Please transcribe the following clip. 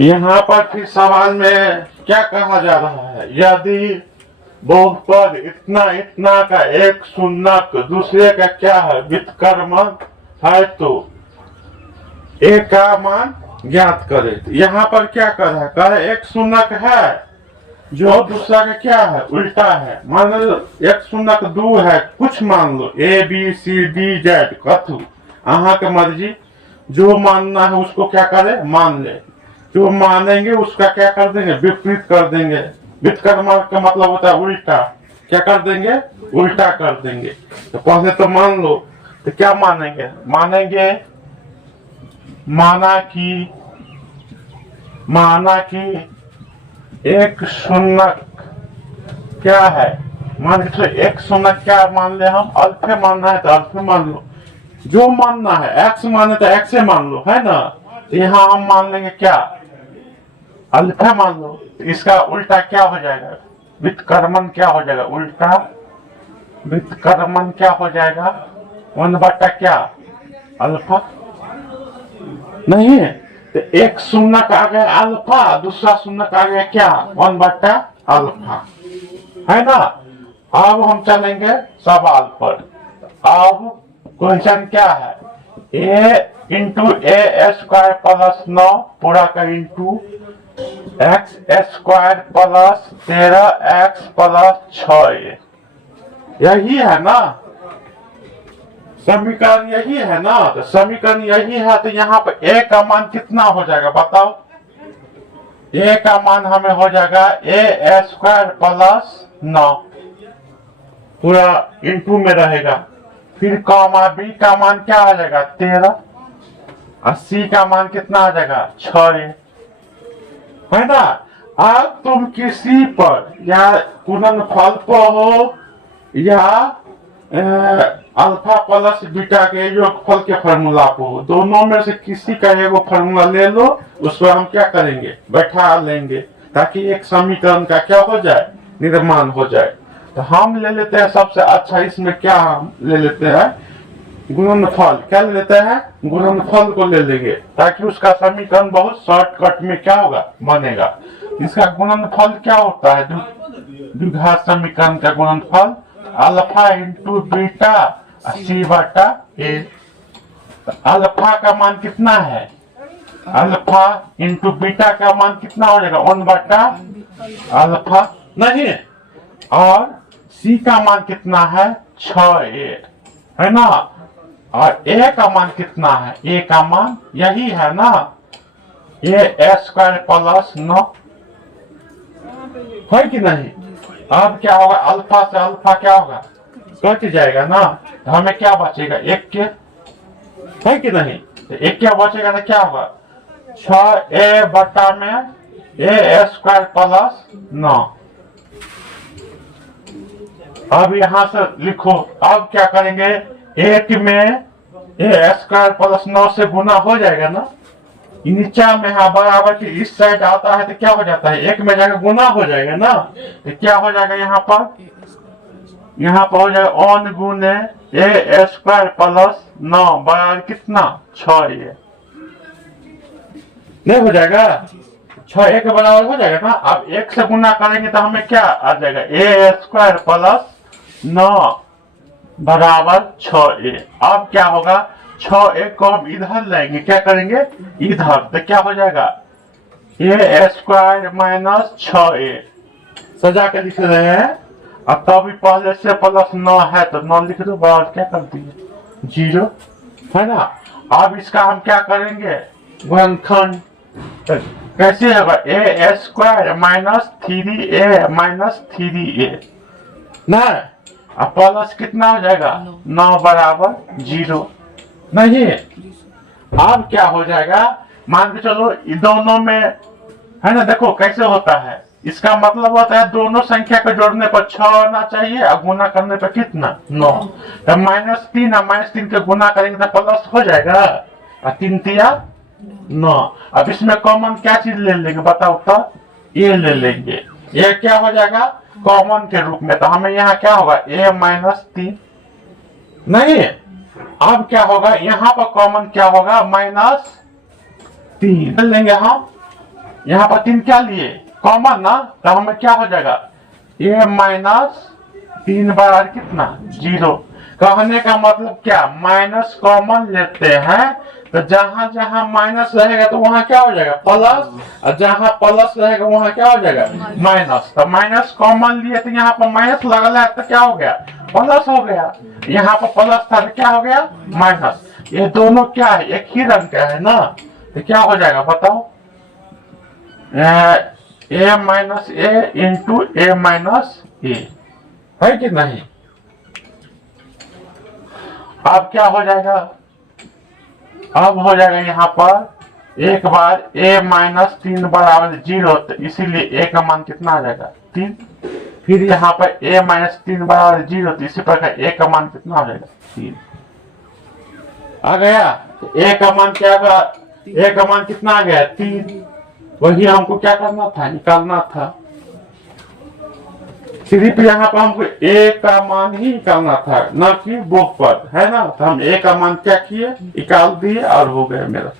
यहाँ पर फिर सवाल में क्या कहा जा रहा है, यदि बहुपद इतना इतना का एक शून्यक दूसरे का क्या है व्युत्क्रमण है तो ए का मान ज्ञात करे। यहाँ पर क्या कर रहा है, कह रहा है एक शून्यक है जो दूसरा का क्या है उल्टा है। मान लो एक शून्यक दो है, कुछ मान लो A B C D Z कथु, अहाँ के मर्जी, जो मानना है उसको क्या करे मान ले, जो मानेंगे उसका क्या कर देंगे विपरीत कर देंगे। व्युत्क्रमण का मतलब होता है उल्टा, क्या कर देंगे उल्टा कर देंगे। तो पहले तो मान लो, तो क्या मानेंगे, मानेंगे माना कि एक शून्यक क्या है, मान के चलो एक शून्यक क्या मान ले हम, अल्फे मानना है तो अल्फे मान लो, जो मानना है एक्स माने तो एक्स मान लो, है ना। तो यहाँ हम मान लेंगे क्या अल्फा मान लो, तो इसका उल्टा क्या हो जाएगा व्युत्क्रमण क्या हो जाएगा, उल्टा व्युत्क्रमण क्या हो जाएगा 1/, क्या अल्फा नहीं है। तो एक शून्यक आ गया अल्फा, दूसरा शून्यक आ गया क्या 1/, अल्फा, है ना। अब हम चलेंगे सवाल पर। अब क्वेश्चन क्या है, ए इंटू ए स्क्वायर प्लस 9 पूरा का into x square plus 13x plus 6a, यही है ना समीकरण, यही है ना। तो समीकरण यही है, तो यहाँ पर a का मान कितना हो जाएगा बताओ, a का मान हमें हो जाएगा ए स्क्वायर प्लस 9 पूरा इंटू में रहेगा, फिर कॉमा बी का मान क्या आ जाएगा 13 और सी का मान कितना आ जाएगा 6a, है ना। अब तुम किसी पर या गुणनफल पर हो या अल्फा प्लस बीटा के योगफल के फार्मूला पर हो, दोनों में से किसी का एगो फार्मूला ले लो, उस पर हम क्या करेंगे बैठा लेंगे, ताकि एक समीकरण का क्या हो जाए निर्माण हो जाए। तो हम ले लेते हैं सबसे अच्छा, इसमें क्या हम ले लेते हैं गुणनफल, क्या ले लेते हैं गुणनफल को ले लेंगे, ताकि उसका समीकरण बहुत शॉर्टकट में क्या होगा बनेगा। इसका गुणनफल क्या होता है, द्विघात समीकरण का गुणनफल alpha into beta c/a। Alpha का मान कितना है, अल्फा इंटू बीटा का मान कितना हो जाएगा 1/, अल्फा नहीं, और c का मान कितना है 6a, है ना। और a का मान कितना है, a का मान यही है ना ए स्क्वायर प्लस 9, है कि नहीं। अब क्या होगा, अल्फा से अल्फा क्या होगा कट जाएगा ना, तो हमें क्या बचेगा एक के, है कि नहीं। तो एक क्या बचेगा ना, क्या होगा 6a बटा में ए स्क्वायर प्लस 9। अब यहां से लिखो, अब क्या करेंगे, एक में ए स्क्वायर प्लस 9 से गुना हो जाएगा ना, नीचा में है बराबर की इस साइड आता है तो क्या हो जाता है एक में जाकर गुना हो जाएगा ना। तो क्या हो जाएगा यहाँ पर हो जाएगा 1 गुने ए स्क्वायर प्लस 9 बराबर कितना 6a, नहीं हो जाएगा 6a के बराबर हो जाएगा ना। अब 1 से गुना करेंगे तो हमें क्या आ जाएगा ए स्क्वायर प्लस 9 बराबर 6a। अब क्या होगा 6a को हम इधर लाएंगे, क्या करेंगे इधर, तो क्या हो जाएगा ए स्क्वायर माइनस 6a सजा के लिख रहे हैं। अब तभी पहले से प्लस 9 है तो 9 लिख दो, बराबर क्या कर दिए 0, है ना। अब इसका हम क्या करेंगे गुणनखंड, तो कैसे होगा ए square minus 3a minus 3a ना, अब प्लस कितना हो जाएगा 9 बराबर 0 नहीं। अब क्या हो जाएगा, मान के चलो दोनों में है ना, देखो कैसे होता है, इसका मतलब होता है दोनों संख्या को जोड़ने पर 6 आना चाहिए और गुना करने पर कितना 9। तो -3 और -3 के गुना करेंगे तो प्लस हो जाएगा, और 3 तिया 9। अब इसमें कॉमन क्या चीज ले लेंगे बताओ तो, ये ले लेंगे, ये क्या हो जाएगा कॉमन के रूप में, तो हमें यहाँ क्या होगा a -3 नहीं। अब क्या होगा यहाँ पर कॉमन क्या होगा -3 लेंगे हम, यहाँ पर 3 क्या लिए कॉमन ना, तो हमें क्या हो जाएगा a माइनस 3 बराबर कितना 0। कहने का मतलब क्या, माइनस कॉमन लेते हैं तो जहां जहां माइनस रहेगा तो वहां क्या हो जाएगा प्लस, और जहां प्लस रहेगा वहां क्या हो जाएगा माइनस। तो माइनस कॉमन लिए तो यहाँ पर माइनस लगल है तो क्या हो गया प्लस हो गया, यहाँ पर प्लस था तो क्या हो गया माइनस। ये दोनों क्या है एक ही रंग का है ना, तो क्या हो जाएगा बताओ a minus A into A minus A, है कि नहीं। अब क्या हो जाएगा, अब हो जाएगा यहाँ पर एक बार a माइनस 3 बराबर 0, तो इसीलिए a का मान कितना आ जाएगा 3। फिर यहाँ पर a माइनस 3 बराबर 0, तो इसी प्रकार a का मान कितना हो जाएगा 3 आ गया। तो a का मान क्या होगा, a का मान कितना आ गया 3, वही हमको क्या करना था निकालना था। सिर्फ यहाँ पर हमको a का मान ही निकालना था न कि बुक पर, है ना। तो हम a का मान क्या किए निकाल दिए और हो गया मेरा।